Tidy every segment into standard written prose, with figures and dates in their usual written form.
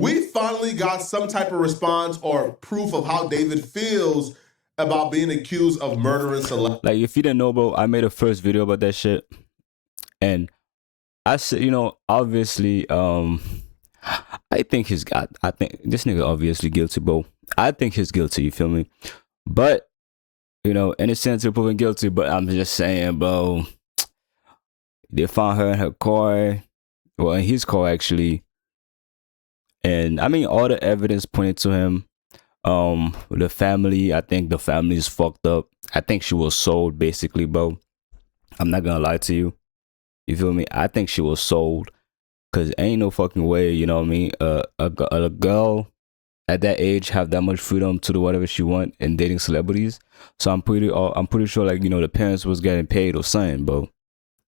we finally got some type of response or proof of how David feels about being accused of murdering Celeste. Like, if you didn't know, bro, I made a first video about that shit, and I said, you know, obviously, I think this nigga obviously guilty, bro. I think he's guilty. You feel me? But you know, in a sense, of proven guilty. But I'm just saying, bro. They found her in her car, well, in his car actually, and I mean, all the evidence pointed to him. The family, I think the family is fucked up. I think she was sold, basically, bro. I'm not gonna lie to you. You feel me? I think she was sold, cause ain't no fucking way, you know what I mean? A girl at that age have that much freedom to do whatever she want and dating celebrities. So I'm pretty sure, like, you know, the parents was getting paid or something, bro.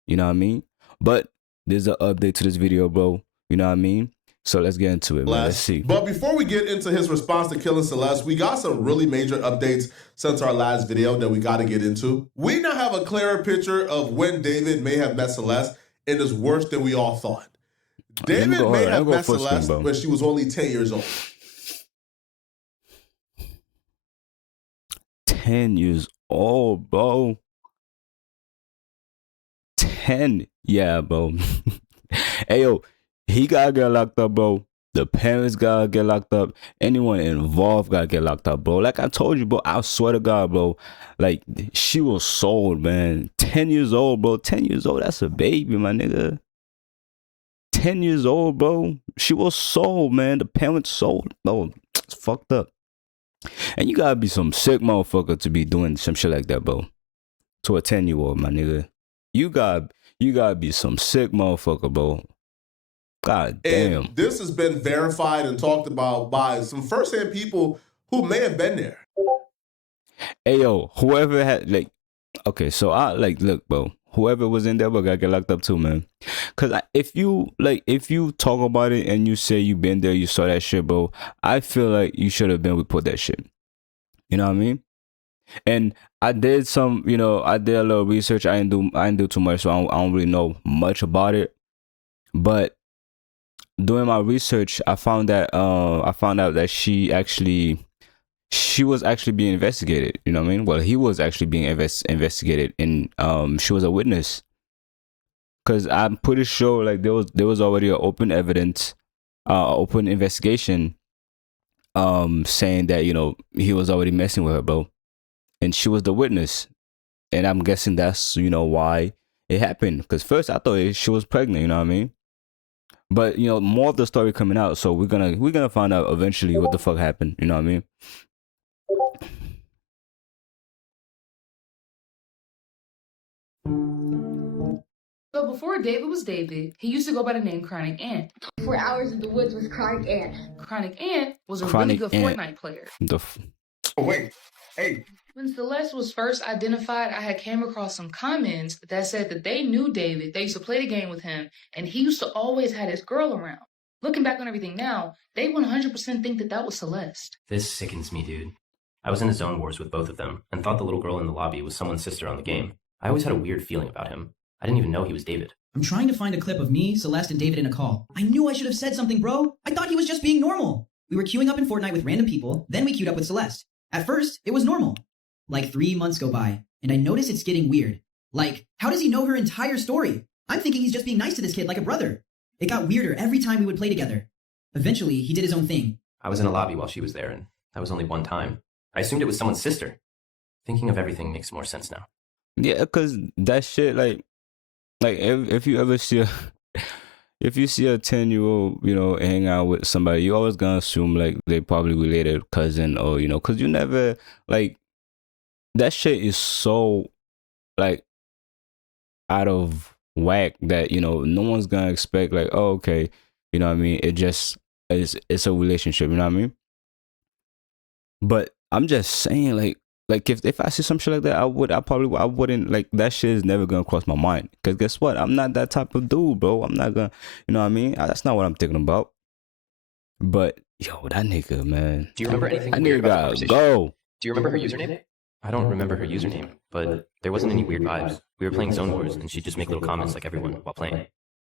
You know what I mean? But there's an update to this video, bro. You know what I mean? So let's get into it, man. Let's see. But before we get into his response to killing Celeste, we got some really major updates since our last video that we got to get into. We now have a clearer picture of when David may have met Celeste, and it's worse than we all thought. David may have met Celeste when she was only 10 years old. 10 years old, bro. 10. Yeah, bro. Hey, yo, he gotta get locked up, bro. The parents gotta get locked up. Anyone involved gotta get locked up, bro. Like I told you, bro, I swear to God, bro. Like, she was sold, man. 10 years old, bro. 10 years old, that's a baby, my nigga. 10 years old, bro. She was sold, man. The parents sold. Bro, it's fucked up. And you gotta be some sick motherfucker to be doing some shit like that, bro. To a 10-year-old, my nigga. You gotta be some sick motherfucker, bro. God damn. And this has been verified and talked about by some firsthand people who may have been there. Hey, yo, whoever had, like, okay, so I, like, look, bro, whoever was in there, bro, gotta get locked up too, man. Cause if you talk about it and you say you been there, you saw that shit, bro, I feel like you should have been report that shit. You know what I mean? And I did some, you know, I did a little research. I didn't do too much, so I don't really know much about it. But doing my research, I found out that she was actually being investigated. You know what I mean? Well, he was actually being investigated, and she was a witness. Cause I'm pretty sure, like, there was already an open open investigation, saying that, you know, he was already messing with her, bro. And she was the witness, and I'm guessing that's, you know, why it happened. Because first I thought she was pregnant, you know what I mean? But, you know, more of the story coming out, so we're gonna find out eventually what the fuck happened, you know what I mean? So before David was David, he used to go by the name Chronic Ant. 4 hours in the woods with Chronic Ant. Chronic Ant was a really good Fortnite player. Oh, wait. Hey. When Celeste was first identified, I had came across some comments that said that they knew David. They used to play the game with him, and he used to always have his girl around. Looking back on everything now, they 100% think that was Celeste. This sickens me, dude. I was in a zone wars with both of them, and thought the little girl in the lobby was someone's sister on the game. I always had a weird feeling about him. I didn't even know he was David. I'm trying to find a clip of me, Celeste, and David in a call. I knew I should have said something, bro. I thought he was just being normal. We were queuing up in Fortnite with random people, then we queued up with Celeste. At first, it was normal. Like 3 months go by, and I notice it's getting weird. Like, how does he know her entire story? I'm thinking he's just being nice to this kid like a brother. It got weirder every time we would play together. Eventually, he did his own thing. I was in a lobby while she was there, and that was only one time. I assumed it was someone's sister. Thinking of everything makes more sense now. Yeah, because that shit, like if you ever see if you see a 10-year-old, you know, hang out with somebody, you always gonna assume, like, they probably related cousin, or, you know, because you never, like, that shit is so, like, out of whack that, you know, no one's gonna expect, like, oh, okay, you know what I mean? It just it's a relationship, you know what I mean? But I'm just saying, like if I see some shit like that, I wouldn't, like, that shit is never gonna cross my mind. Cause guess what? I'm not that type of dude, bro. I'm not gonna, you know what I mean? That's not what I'm thinking about. But yo, that nigga, man. Do you remember anything weird about the conversation? Go. Do you remember her username? I don't remember her username, but there wasn't any weird vibes. We were playing Zone Wars, and she'd just make little comments like everyone while playing.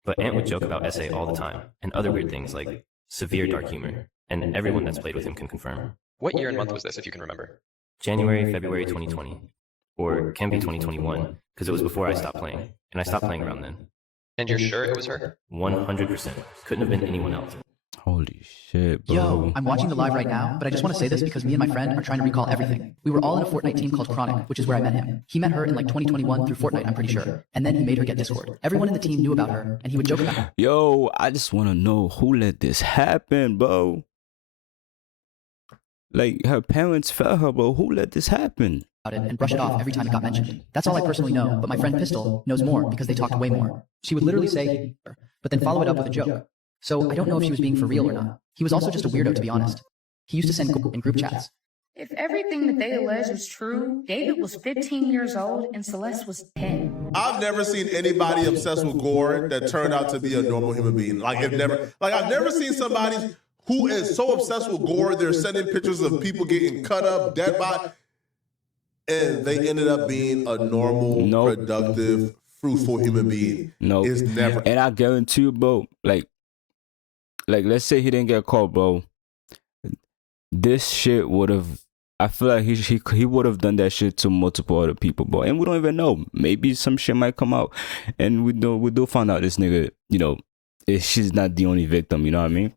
But Ant would joke about SA all the time, and other weird things like severe dark humor, and everyone that's played with him can confirm. What year and month was this, if you can remember? January, February 2020, or can be 2021, because it was before I stopped playing, and I stopped playing around then. And you're sure it was her? 100%. Couldn't have been anyone else. Holy shit, bro. Yo, I'm watching the live right now, but I just want to say this because me and my friend are trying to recall everything. We were all in a Fortnite team called Chronic, which is where I met him. He met her in like 2021 through Fortnite, I'm pretty sure. And then he made her get Discord. Everyone in the team knew about her, and he would joke about her. Yo, I just want to know who let this happen, bro. Like, her parents felt her, bro. Who let this happen? About it and brush it off every time it got mentioned. That's all I personally know, but my friend Pistol knows more because they talked way more. She would literally say, but then follow it up with a joke. So I don't know if she was being for real or not. He was also just a weirdo, to be honest. He used to send in group chats. If everything that they allege was true, David was 15 years old and Celeste was 10. I've never seen anybody obsessed with gore that turned out to be a normal human being. I've never seen somebody who is so obsessed with gore, they're sending pictures of people getting cut up, dead body, and they ended up being a normal, productive, fruitful human being. No, it's never. And I guarantee you, bro, like let's say he didn't get caught, bro. This shit would have. I feel like he would have done that shit to multiple other people, bro. And we don't even know. Maybe some shit might come out, and we do find out this nigga, she's not the only victim. You know what I mean?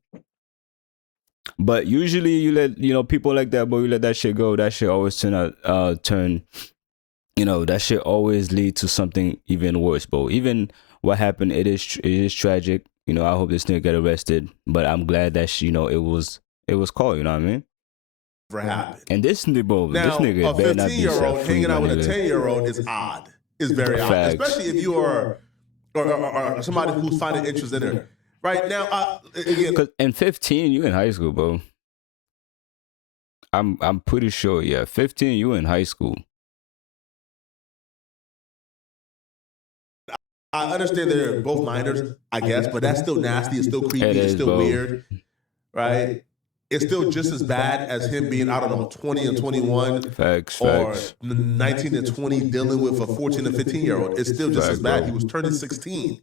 But usually you let people like that, bro. You let that shit go. That shit always turn. That shit always lead to something even worse, bro. Even what happened, it is tragic. I hope this nigga get arrested, but I'm glad that it was called. You know what I mean? Never happened. And this nigga, bro, now, this nigga, a 15-year-old hanging out with a 10-year-old is odd. It's very odd, especially if you are or somebody who's finding interest in it. Right now, again, because in 15, you in high school, bro. I'm pretty sure. Yeah, 15, you in high school. I understand they're both minors, I guess, but that's still nasty. It's still creepy. It's still weird, right? It's still just as bad as him being, 20 and 21 or 19 and 20 dealing with a 14 and 15-year-old. It's still just as bad. He was turning 16.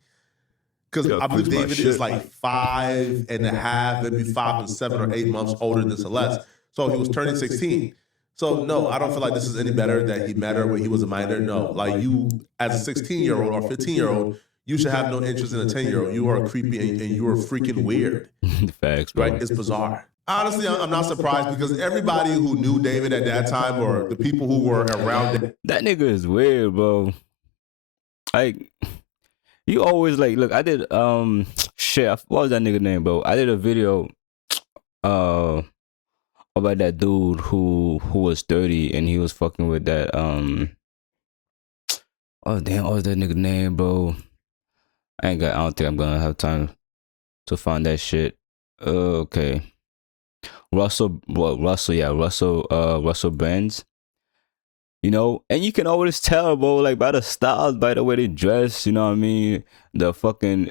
Because I believe David is like 5.5, maybe 5 and 7 or 8 months older than Celeste. So he was turning 16. So no, I don't feel like this is any better that he met her when he was a minor. No, like you as a 16-year-old or 15-year-old, you should have no interest in a 10-year-old. You are creepy and you are freaking weird. Facts, bro. Right? It's bizarre. Honestly, I'm not surprised because everybody who knew David at that time or the people who were around him. That nigga is weird, bro. Like, you always look, I did, shit, what was that nigga name, bro? I did a video, about that dude who was 30 and he was fucking with that, oh damn, what was that nigga name, bro? I don't think I'm gonna have time to find that shit. Okay. Russell Brands. And you can always tell, bro, like by the styles, by the way they dress, you know what I mean? The fucking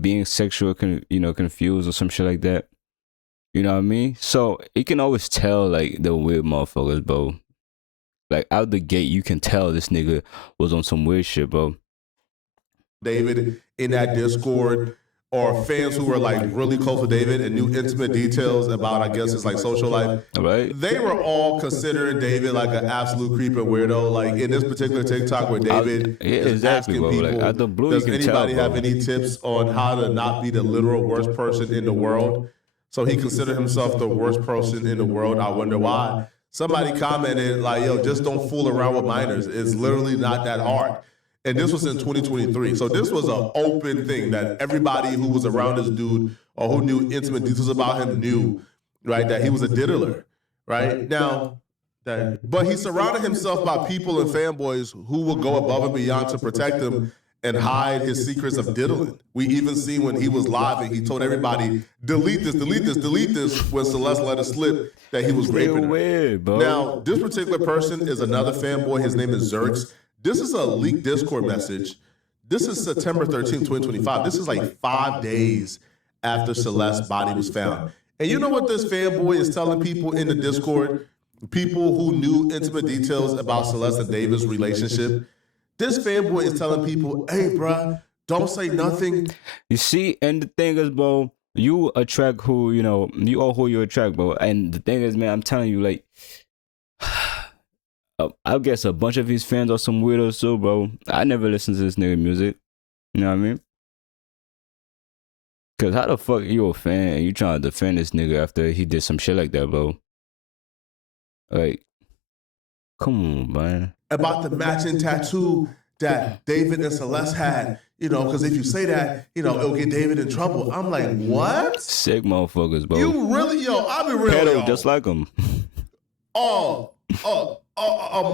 being sexual confused or some shit like that. You know what I mean? So you can always tell like the weird motherfuckers, bro. Like out the gate, you can tell this nigga was on some weird shit, bro. David in that Discord, or fans who were like really close to David and knew intimate details about, I guess, his like social life. Right. They were all considering David like an absolute creep and weirdo. Like in this particular TikTok where David is asking people, like, out the blue, does anybody have any tips on how to not be the literal worst person in the world? So he considered himself the worst person in the world. I wonder why. Somebody commented like, yo, just don't fool around with minors. It's literally not that hard. And this was in 2023. So this was an open thing that everybody who was around this dude or who knew intimate details about him knew, right? That he was a diddler, right? Now, but he surrounded himself by people and fanboys who will go above and beyond to protect him and hide his secrets of diddling. We even see when he was live and he told everybody, delete this, when Celeste let it slip that he was raping her. Weird, bro. Now, this particular person is another fanboy. His name is Zerx. This is a leaked Discord message. This is September 13th, 2025. This is like 5 days after Celeste's body was found. And you know what this fanboy is telling people in the Discord? People who knew intimate details about Celeste and David's relationship. This fanboy is telling people, hey, bruh, don't say nothing. You see, and the thing is, bro, you attract who you are who you attract, bro. And the thing is, man, I'm telling you, like, I guess a bunch of his fans are some weirdos too, bro. I never listened to this nigga music. You know what I mean? Cause how the fuck you a fan and you trying to defend this nigga after he did some shit like that, bro? Like, come on, man. About the matching tattoo that David and Celeste had, because if you say that, it'll get David in trouble. I'm like, what? Sick motherfuckers, bro. You really, I'll be real, Pedal just like him. A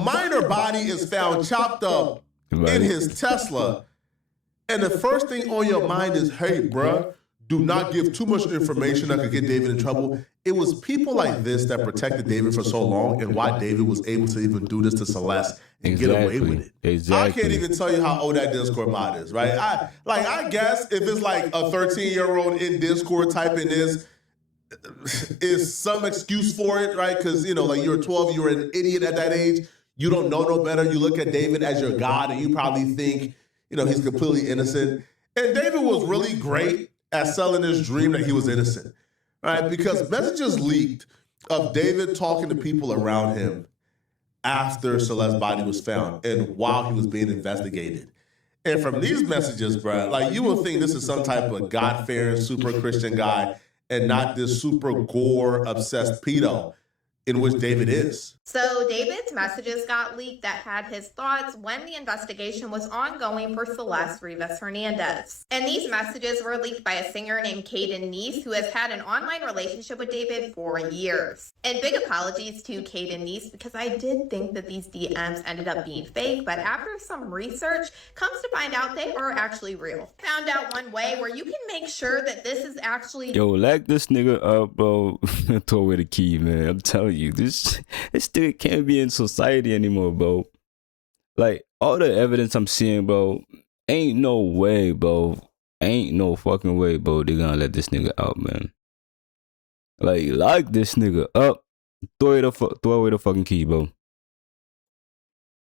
minor body is found chopped up in his Tesla, and the first thing on your mind is, hey, bruh, do not give too much information that could get David in trouble. It was people like this that protected David for so long, and why David was able to even do this to Celeste and get away with it. Exactly. I can't even tell you how old that Discord mod is, right? I guess if it's like a 13-year-old in Discord typing this, is some excuse for it, right? Because, like you're 12, you're an idiot at that age. You don't know no better. You look at David as your God, and you probably think, he's completely innocent. And David was really great at selling this dream that he was innocent, right? Because messages leaked of David talking to people around him after Celeste's body was found and while he was being investigated. And from these messages, bro, like you will think this is some type of God-fearing, super Christian guy and not this super gore-obsessed pedo in which David is. So David's messages got leaked that had his thoughts when the investigation was ongoing for Celeste Rivas Hernandez. And these messages were leaked by a singer named Caden Neese, who has had an online relationship with David for years. And big apologies to Caden Neese, because I did think that these DMs ended up being fake, but after some research, comes to find out they are actually real. Found out one way where you can make sure that this is actually... Yo, lag this nigga up, bro. Throw away the key, man. I'm telling you, this dude can't be in society anymore, bro. Like, all the evidence I'm seeing, bro, ain't no way, bro. Ain't no fucking way, bro. They gonna let this nigga out, man. Like, lock this nigga up. Throw away the fucking key, bro.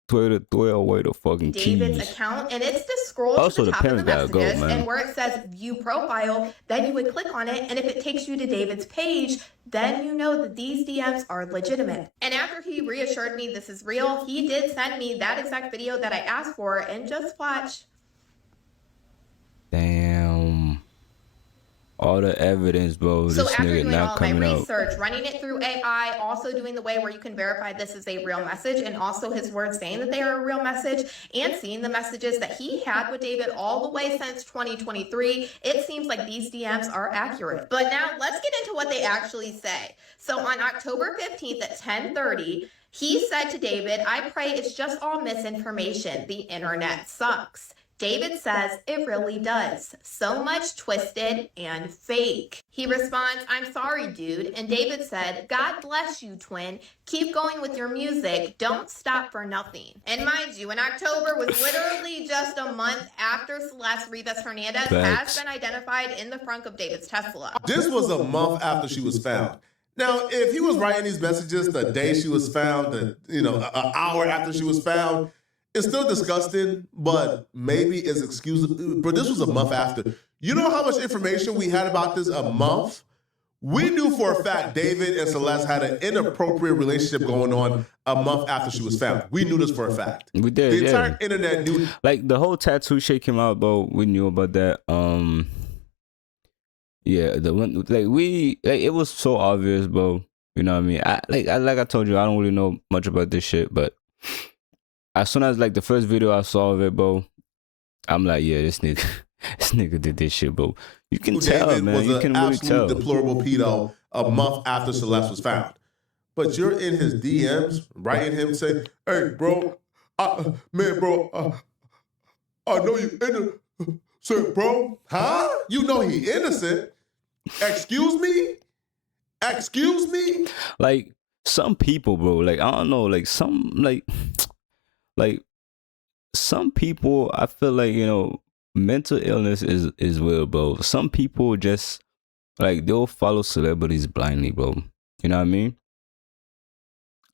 Throw away the fucking keys. David's account, and it's to scroll Also, to the top of the parents messages, gotta go, man. and where it says view profile, then you would click on it, and if it takes you to David's page, then you know that these DMs are legitimate. And after he reassured me this is real, he did send me that exact video that I asked for, and just watch. Damn. All the evidence, bro. So This after nigga doing not all my coming out. research, running it through AI, also doing the way where you can verify this is a real message, and also his words saying that they are a real message, and seeing the messages that he had with David all the way since 2023, it seems like these DMs are accurate. But now let's get into what they actually say. So on October 15th at 10:30, he said to David, "I pray it's just all misinformation. The internet sucks." David says, "It really does. So much twisted and fake." He responds, "I'm sorry, dude." And David said, "God bless you, twin. Keep going with your music. Don't stop for nothing." And mind you, in October was literally just a month after Celeste Rivas Hernandez has been identified in the front of David's Tesla. This was a month after she was found. Now, if he was writing these messages the day she was found, an hour after she was found, it's still disgusting, but maybe it's excusable. But this was a month after. You know how much information we had about this a month? We knew for a fact David and Celeste had an inappropriate relationship going on a month after she was found. We knew this for a fact. We did, the entire internet knew. Like, the whole tattoo shit came out, bro. We knew about that. Yeah, the one, it was so obvious, bro. You know what I mean? Like I told you, I don't really know much about this shit, but as soon as, like, the first video I saw of it, bro, I'm like, yeah, this nigga did this shit, bro. You can tell, David man. You can really tell. Deplorable pedo a month after Celeste was found. But you're in his DMs, writing him saying, "Hey, bro, I know you innocent, bro." Huh? You know he innocent. Excuse me? Excuse me? Like, some people, bro, like, I don't know, like, some people, I feel like, mental illness is real, bro. Some people just, like, they'll follow celebrities blindly, bro. You know what I mean?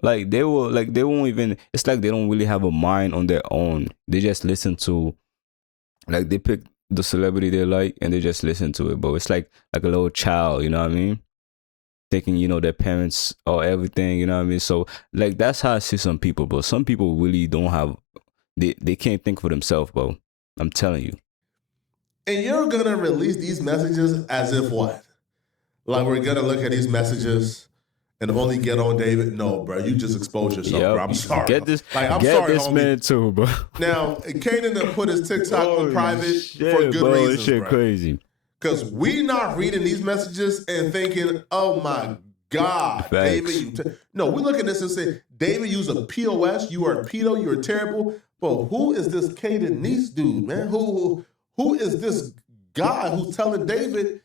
Like, they won't even, it's like they don't really have a mind on their own. They just listen to, like, they pick the celebrity they like and they just listen to it, bro. It's like a little child, you know what I mean? Thinking, you know, their parents or everything, you know what I mean? So like that's how I see some people, bro. Some people really don't have they can't think for themselves, bro. I'm telling you. And you're gonna release these messages as if what? Like we're gonna look at these messages and only get on David? No, bro. You just expose yourself, bro. I'm sorry. Get this, like, I'm get sorry, this homie. man too, bro. Now, Kaden done put his TikTok on private shit, for good bro, reasons, this shit bro. crazy. Because we not reading these messages and thinking, oh my God, Facts. David. No, we look at this and say, David, you's a POS. You are a pedo. You are terrible. But who is this Kaden Niece dude, man? Who is this guy who's telling David,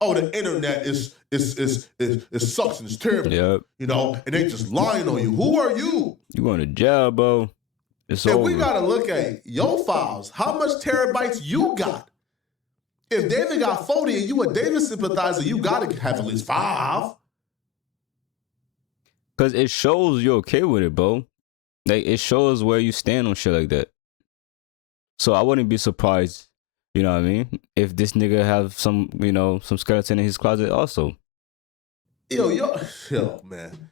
oh, the internet is sucks and it's terrible. Yep. You know, and they just lying on you. Who are you? You going to jail, bro. It's And over. we gotta look at your files. How much terabytes you got? If David got 40 and you a David sympathizer, you gotta have at least 5. Because it shows you're okay with it, bro. Like, it shows where you stand on shit like that. So I wouldn't be surprised, you know what I mean, if this nigga have some, you know, some skeleton in his closet also. Yo, man.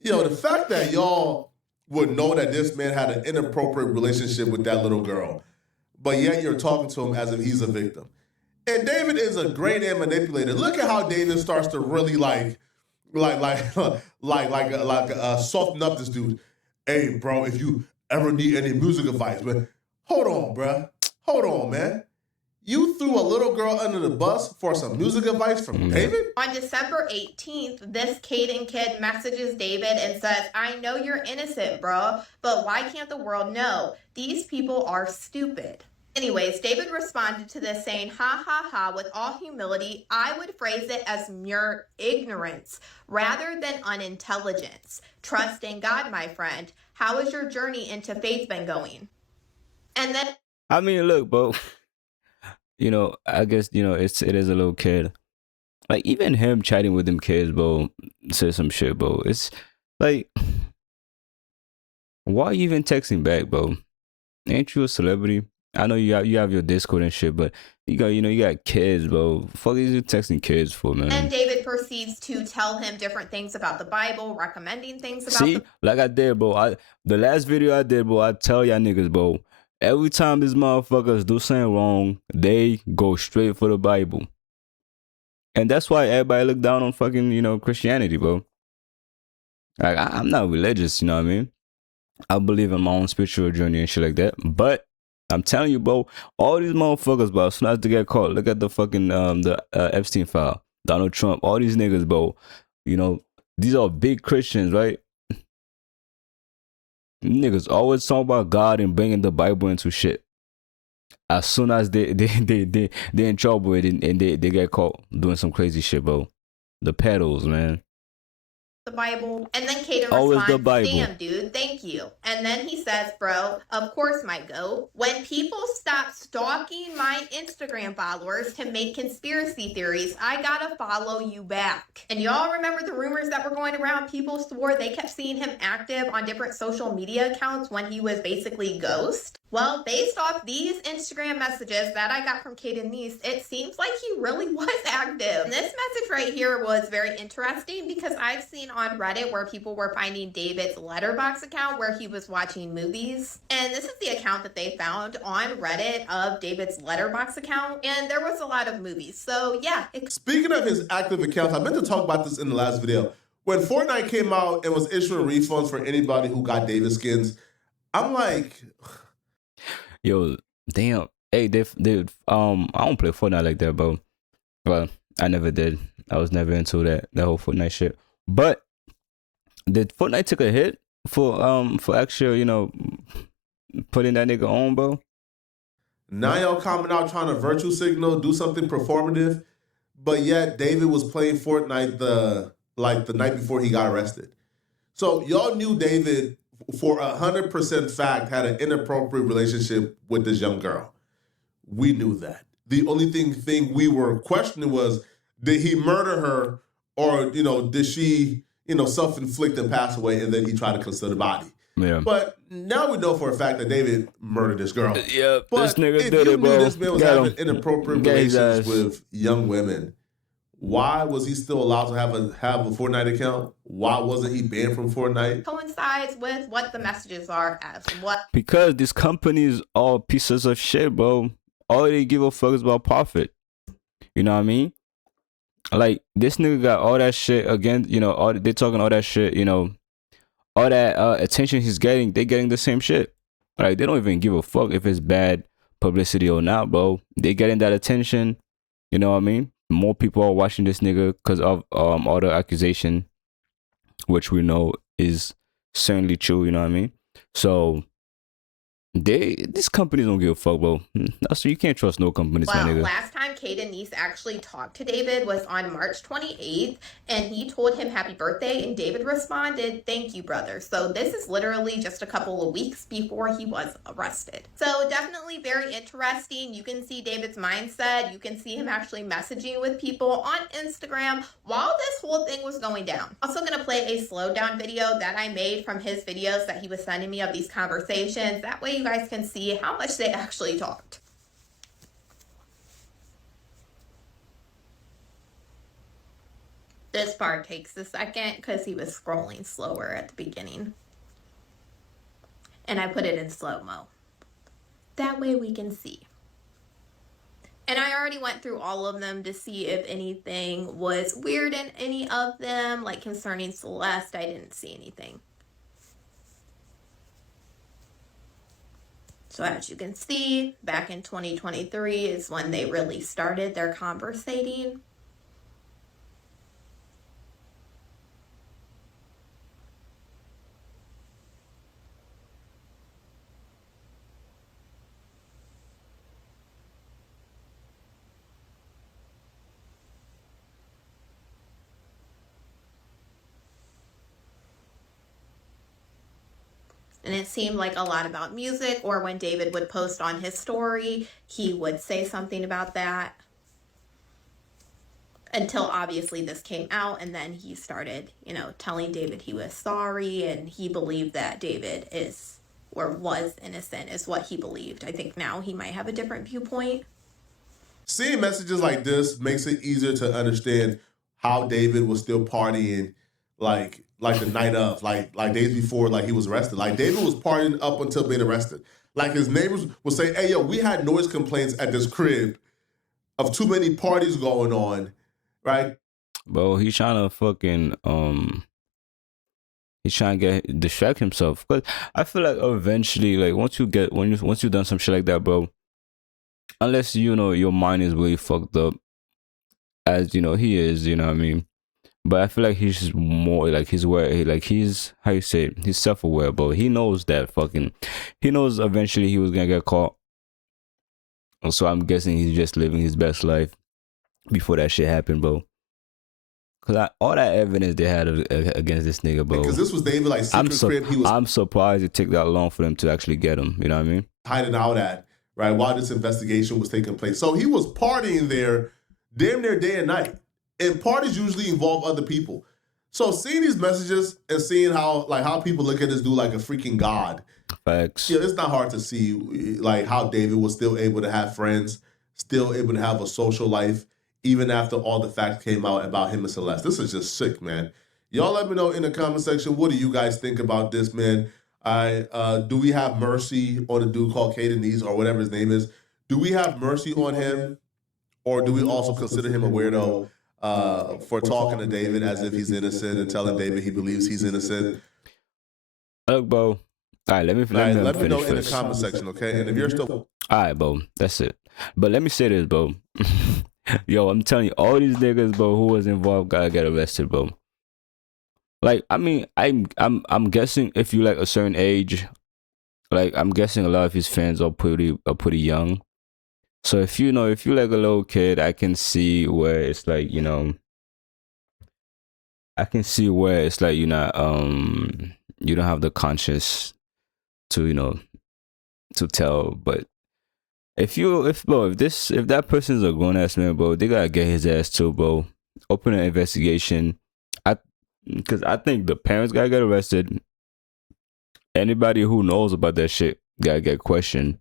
Yo, the fact that y'all would know that this man had an inappropriate relationship with that little girl, but yet you're talking to him as if he's a victim. And David is a great A manipulator. Look at how David starts to really soften up this dude. Hey, bro, if you ever need any music advice, man, hold on, bro. Hold on, man. You threw a little girl under the bus for some music advice from David? On December 18th, this Kaden kid messages David and says, I know you're innocent, bro, but why can't the world know? These people are stupid. Anyways, David responded to this saying, ha ha ha, with all humility, I would phrase it as mere ignorance rather than unintelligence. Trust in God, my friend. How has your journey into faith been going? And then, I mean, look, bro. You know, I guess, you know, it is a little kid. Like, even him chatting with them kids, bro, said some shit, bro. It's like, why are you even texting back, bro? Ain't you a celebrity? I know you have your Discord and shit, but you got kids, bro. Fuck is you texting kids for, man? and David proceeds to tell him different things about the Bible, recommending things about See, like I did, bro. The last video I did, bro, I tell y'all niggas, bro. Every time these motherfuckers do something wrong, they go straight for the Bible. And that's why everybody look down on fucking, you know, Christianity, bro. Like, I'm not religious, you know what I mean? I believe in my own spiritual journey and shit like that. But I'm telling you, bro, all these motherfuckers, bro, as soon as they get caught, look at the fucking Epstein file, Donald Trump, all these niggas, bro. You know, these are big Christians, right? Niggas always talk about God and bringing the Bible into shit. As soon as they in trouble with it and they get caught doing some crazy shit, bro. The pedals, man. the Bible. And then Kaden Always responds, the Bible. damn, dude, thank you. And then he says, bro, of course, my goat. When people stop stalking my Instagram followers to make conspiracy theories, I gotta follow you back. And y'all remember the rumors that were going around? People swore they kept seeing him active on different social media accounts when he was basically ghost. Well, based off these Instagram messages that I got from Kaden Niece, it seems like he really was active. And this message right here was very interesting because I've seen on Reddit where people were finding David's Letterboxd account where he was watching movies. And this is the account that they found on Reddit of David's Letterboxd account. And there was a lot of movies. So yeah. Speaking of his active accounts, I meant to talk about this in the last video. When Fortnite came out and was issuing refunds for anybody who got David skins, I'm like... Yo, damn. Hey, I don't play Fortnite like that, bro. Well, I never did. I was never into that whole Fortnite shit. But did Fortnite take a hit for actual, you know, putting that nigga on, bro? Now y'all coming out trying to virtue signal, do something performative, but yet David was playing Fortnite the night before he got arrested. So y'all knew David for 100% fact had an inappropriate relationship with this young girl. We knew that. The only thing we were questioning was, did he murder her, or did she self-inflict and pass away and then he tried to conceal the body? Yeah. But now we know for a fact that David murdered this girl. Yeah, But this nigga if did you it, knew bro. this man was Got having him. inappropriate Got his relations ass. with young women, why was he still allowed to have a Fortnite account? Why wasn't he banned from Fortnite? Coincides with what the messages are as what. Because these companies are pieces of shit, bro. All they give a fuck is about profit. You know what I mean? Like, this nigga got all that shit again, you know, they talking all that shit, you know, all that attention he's getting, they getting the same shit. Like, they don't even give a fuck if it's bad publicity or not, bro. They getting that attention, you know what I mean? More people are watching this nigga because of all the accusation, which we know is certainly true, you know what I mean? So these companies don't give a fuck, bro. So you can't trust no companies, my Well, nigga. last time Caden Nice actually talked to David was on March 28th, and he told him happy birthday, and David responded, "Thank you, brother." So this is literally just a couple of weeks before he was arrested. So definitely very interesting. You can see David's mindset. You can see him actually messaging with people on Instagram while this whole thing was going down. Also going to play a slowdown video that I made from his videos that he was sending me of these conversations. That way you guys can see how much they actually talked. This part takes a second because he was scrolling slower at the beginning. And I put it in slow-mo. That way we can see. And I already went through all of them to see if anything was weird in any of them. Like concerning Celeste, I didn't see anything. So as you can see, back in 2023 is when they really started their conversating. And it seemed like a lot about music, or when David would post on his story, he would say something about that. Until obviously this came out, and then he started, you know, telling David he was sorry, and he believed that David is, or was innocent, is what he believed. I think now he might have a different viewpoint. Seeing messages like this makes it easier to understand how David was still partying like the night of, like days before, like he was arrested. Like David was partying up until being arrested. Like his neighbors would say, "Hey, yo, we had noise complaints at this crib of too many parties going on," right? Bro, he's trying to fucking he's trying to distract himself. Cause I feel like eventually, like once you've done some shit like that, bro, unless you know your mind is really fucked up, as you know he is, you know what I mean. But I feel like he's more like he's how you say it, he's self-aware, bro. He knows that he knows eventually he was gonna get caught. So I'm guessing he's just living his best life before that shit happened, bro. Cause all that evidence they had against this nigga, bro. Because this was David like secret crib. I'm surprised it took that long for them to actually get him. You know what I mean? Hiding out at, right, while this investigation was taking place. So he was partying there damn near day and night. And parties usually involve other people. So seeing these messages and seeing how people look at this dude like a freaking god. Facts. Yeah, it's not hard to see like how David was still able to have friends, still able to have a social life, even after all the facts came out about him and Celeste. This is just sick, man. Y'all let me know in the comment section, what do you guys think about this, man? Do we have mercy on a dude called Caden Nice or whatever his name is? Do we have mercy on him? Or do we also consider him a weirdo for talking to David as if he's innocent and telling David he believes he's innocent? Look, bro. All right, let me know in the comment section, okay? And if you're still... All right, bro. That's it. But let me say this, bro. Yo, I'm telling you, all these niggas, bro, who was involved gotta get arrested, bro. Like, I mean, I'm guessing if you like a certain age, like I'm guessing a lot of his fans are pretty young. So if you like a little kid, I can see where it's like, you know, I can see where it's like you're not you don't have the conscience to, you know, to tell. But if that person's a grown ass man, bro, they gotta get his ass too, bro. Open an investigation. Because I think the parents gotta get arrested. Anybody who knows about that shit gotta get questioned.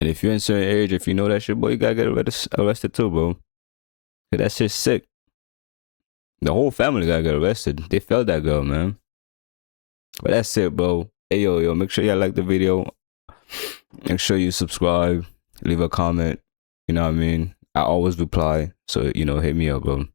And if you're in a certain age, if you know that shit, boy, you gotta get arrested too, bro. 'Cause that shit's sick. The whole family gotta get arrested. They failed that girl, man. But that's it, bro. Hey, yo, make sure y'all like the video. Make sure you subscribe. Leave a comment. You know what I mean? I always reply. So, hit me up, bro.